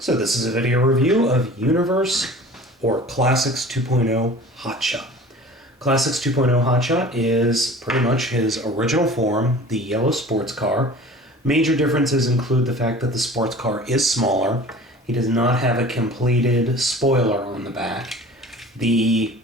So this is a video review of Universe or Classics 2.0 Hotshot. Classics 2.0 Hotshot is pretty much his original form, the yellow sports car. Major differences include the fact that the sports car is smaller. He does not have a completed spoiler on the back. The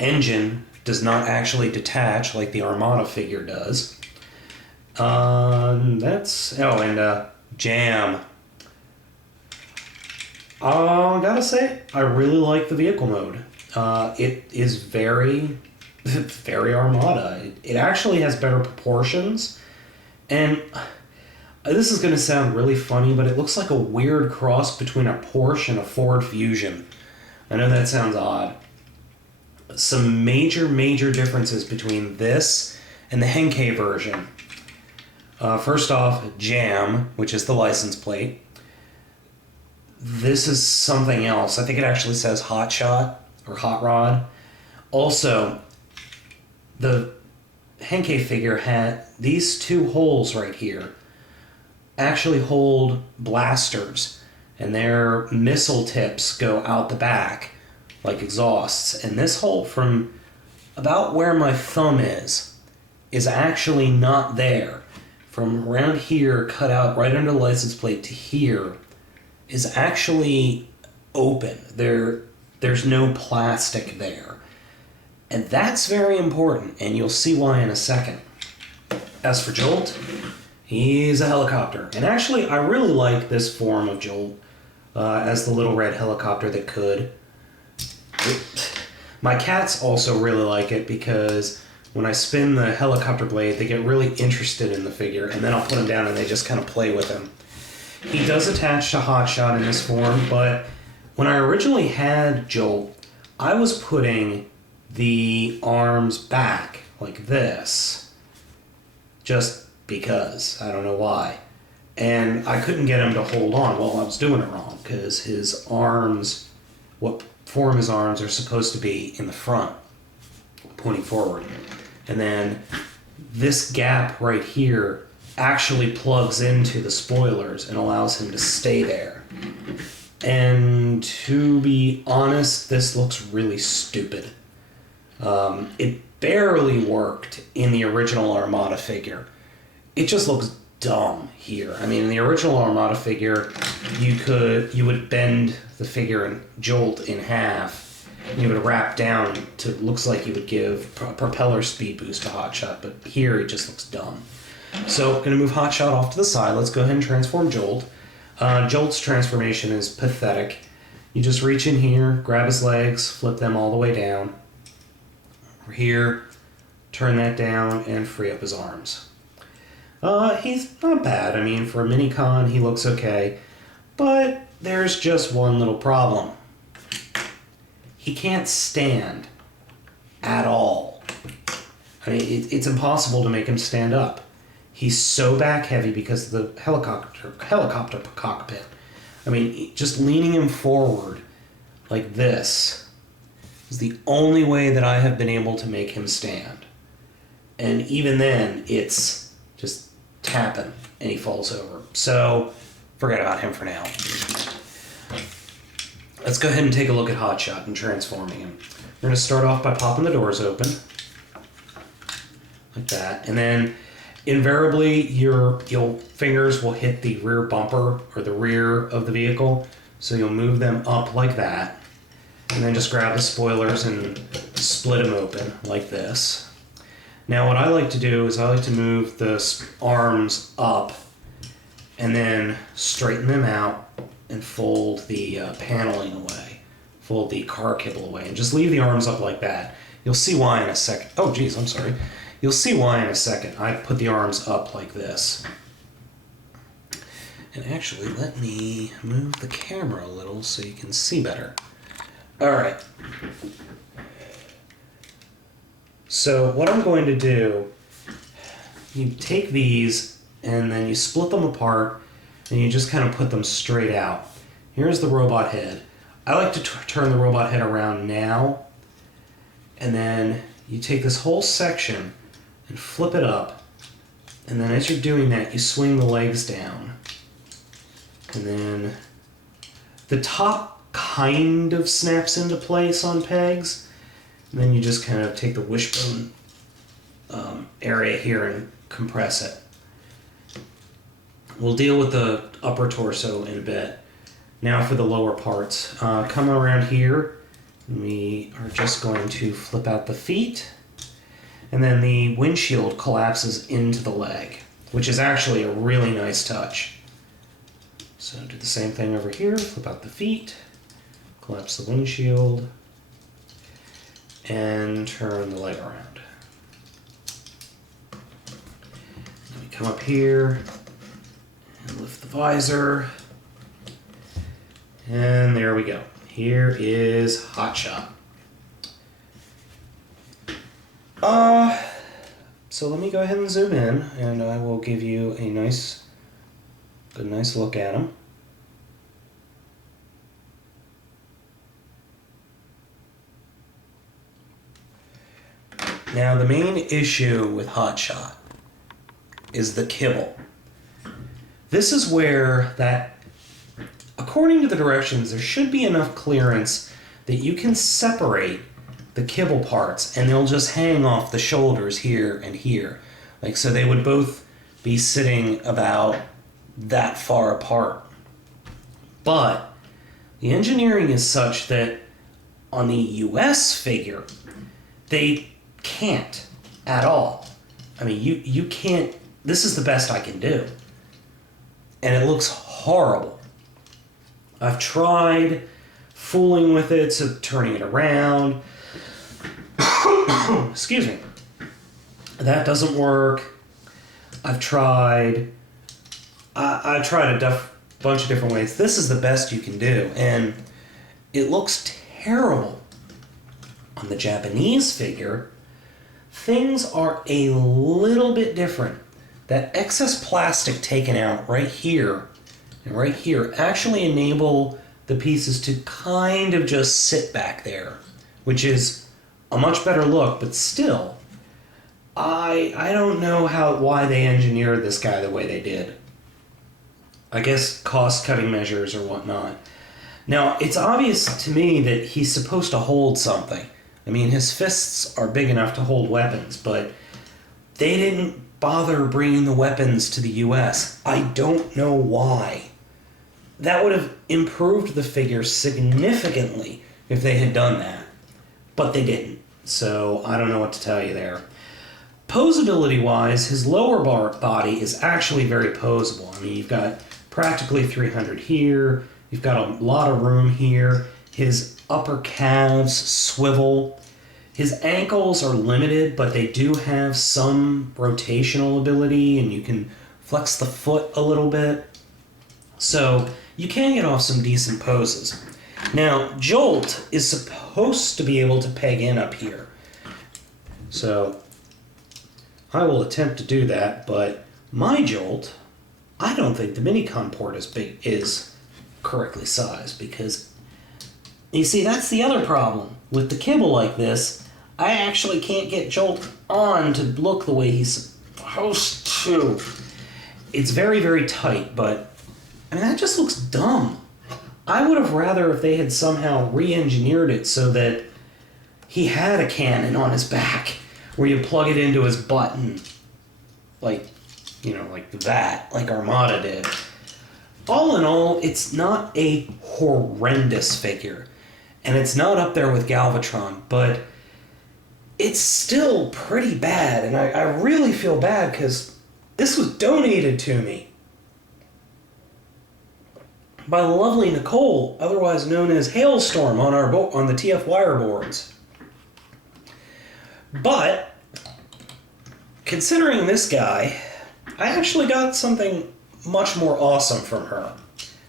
engine does not actually detach like the Armada figure does. Jam. Gotta say, I really like the vehicle mode. It is very, very Armada. It actually has better proportions, and this is going to sound really funny, but it looks like a weird cross between a Porsche and a Ford Fusion. I know that sounds odd. Some major differences between this and the Henke version. First off, Jam, which is the license plate. This is something else. I think it actually says Hot Shot or Hot Rod. Also, the Henke figure had these two holes right here actually hold blasters, and their missile tips go out the back like exhausts. And this hole from about where my thumb is actually not there. From around here, cut out right under the license plate to here, is actually open. There's no plastic there. And that's very important, and you'll see why in a second. As for Jolt, he's a helicopter. And actually, I really like this form of Jolt as the little red helicopter that could. My cats also really like it because when I spin the helicopter blade, they get really interested in the figure, and then I'll put them down and they just kind of play with him. He does attach to Hotshot in this form, but when I originally had Jolt, I was putting the arms back like this, just because. I don't know why. And I couldn't get him to hold on. Well, I was doing it wrong, because his arms, what form his arms are supposed to be in the front, pointing forward. And then this gap right here actually plugs into the spoilers and allows him to stay there. And to be honest, this looks really stupid. It barely worked in the original Armada figure. It just looks dumb here. I mean, in the original Armada figure, you would bend the figure and Jolt in half. You would wrap down to, looks like you would give a propeller speed boost to Hotshot, but here it just looks dumb. So, going to move Hotshot off to the side. Let's go ahead and transform Jolt. Jolt's transformation is pathetic. You just reach in here, grab his legs, flip them all the way down. Over here, turn that down, and free up his arms. He's not bad. I mean, for a mini-con, he looks okay. But there's just one little problem. He can't stand at all. I mean, it's impossible to make him stand up. He's so back heavy because of the helicopter cockpit. I mean, just leaning him forward like this is the only way that I have been able to make him stand. And even then, it's just tapping and he falls over. So, forget about him for now. Let's go ahead and take a look at Hotshot and transforming him. We're going to start off by popping the doors open. Like that. And then invariably, your fingers will hit the rear bumper or the rear of the vehicle, so you'll move them up like that, and then just grab the spoilers and split them open like this. Now, what I like to do is I like to move the arms up and then straighten them out and fold the paneling away, fold the car kibble away, and just leave the arms up like that. You'll see why in a second. Oh, geez, I'm sorry. You'll see why in a second. I put the arms up like this. And actually, let me move the camera a little so you can see better. Alright. So what I'm going to do, you take these and then you split them apart and you just kind of put them straight out. Here's the robot head. I like to turn the robot head around now, and then you take this whole section and flip it up, and then as you're doing that, you swing the legs down, and then The top kind of snaps into place on pegs. And then you just kind of take the wishbone area here and compress it. We'll deal with the upper torso in a bit. Now for the lower parts. Come around here. We are just going to flip out the feet. And then the windshield collapses into the leg, which is actually a really nice touch. So do the same thing over here. Flip out the feet. Collapse the windshield. And turn the leg around. Then we come up here and lift the visor. And there we go. Here is Hot Shot. So let me go ahead and zoom in, and I will give you a nice look at him. Now, the main issue with Hot Shot is the kibble. This is where according to the directions, there should be enough clearance that you can separate the kibble parts, and they'll just hang off the shoulders here and here. Like, so they would both be sitting about that far apart. But the engineering is such that on the US figure, they can't at all. I mean, you can't, this is the best I can do. And it looks horrible. I've tried fooling with it, so turning it around. Excuse me. That doesn't work. I've tried a bunch of different ways. This is the best you can do, and it looks terrible. On the Japanese figure, things are a little bit different. That excess plastic taken out right here and right here actually enable the pieces to kind of just sit back there, which is a much better look, but still, I don't know why they engineered this guy the way they did. I guess cost-cutting measures or whatnot. Now, it's obvious to me that he's supposed to hold something. I mean, his fists are big enough to hold weapons, but they didn't bother bringing the weapons to the US. I don't know why. That would have improved the figure significantly if they had done that. But they didn't. So I don't know what to tell you there. Poseability-wise, his lower body is actually very poseable. I mean, you've got practically 300 here. You've got a lot of room here. His upper calves swivel. His ankles are limited, but they do have some rotational ability, and you can flex the foot a little bit. So you can get off some decent poses. Now, Jolt is supposed to be able to peg in up here. So I will attempt to do that, but my Jolt, I don't think the Minicon port is correctly sized, because you see, that's the other problem. With the kibble like this, I actually can't get Jolt on to look the way he's supposed to. It's very, very tight, but I mean, that just looks dumb. I would have rather if they had somehow re-engineered it so that he had a cannon on his back where you plug it into his button, like that, like Armada did. All in all, it's not a horrendous figure, and it's not up there with Galvatron, but it's still pretty bad, and I really feel bad because this was donated to me by the lovely Nicole, otherwise known as Hailstorm on the T.F.R boards. But considering this guy, I actually got something much more awesome from her,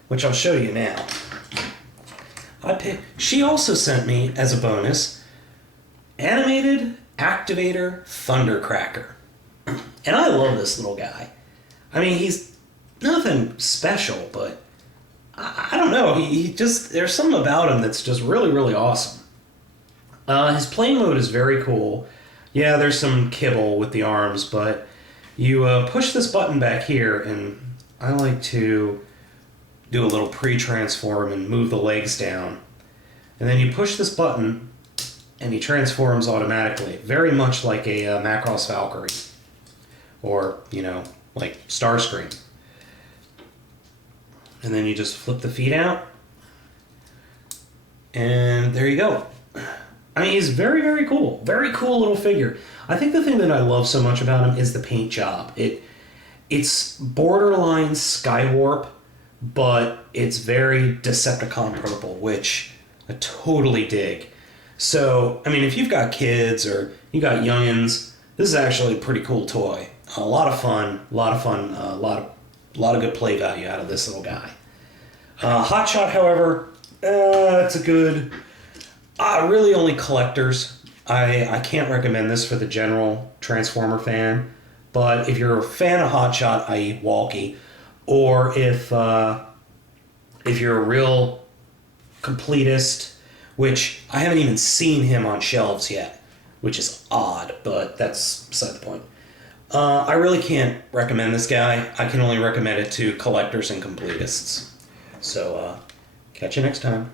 which I'll show you now. She also sent me, as a bonus, Animated Activator Thundercracker. And I love this little guy. I mean, he's nothing special, but I don't know. He just, there's something about him that's just really, really awesome. His plane mode is very cool. Yeah, there's some kibble with the arms, but you push this button back here, and I like to do a little pre-transform and move the legs down. And then you push this button and he transforms automatically, very much like a Macross Valkyrie or, like Starscream. And then you just flip the feet out and there you go. I mean, he's very, very cool. Very cool little figure. I think the thing that I love so much about him is the paint job. It's borderline Skywarp, but it's very Decepticon purple, which I totally dig. So, I mean, if you've got kids or you got youngins, this is actually a pretty cool toy. A lot of fun, a lot of good play value out of this little guy. Hotshot, however, it's a good... really only collectors. I can't recommend this for the general Transformer fan, but if you're a fan of Hotshot, i.e. Walkie, or if you're a real completist, which I haven't even seen him on shelves yet, which is odd, but that's beside the point. I really can't recommend this guy. I can only recommend it to collectors and completists. So, catch you next time.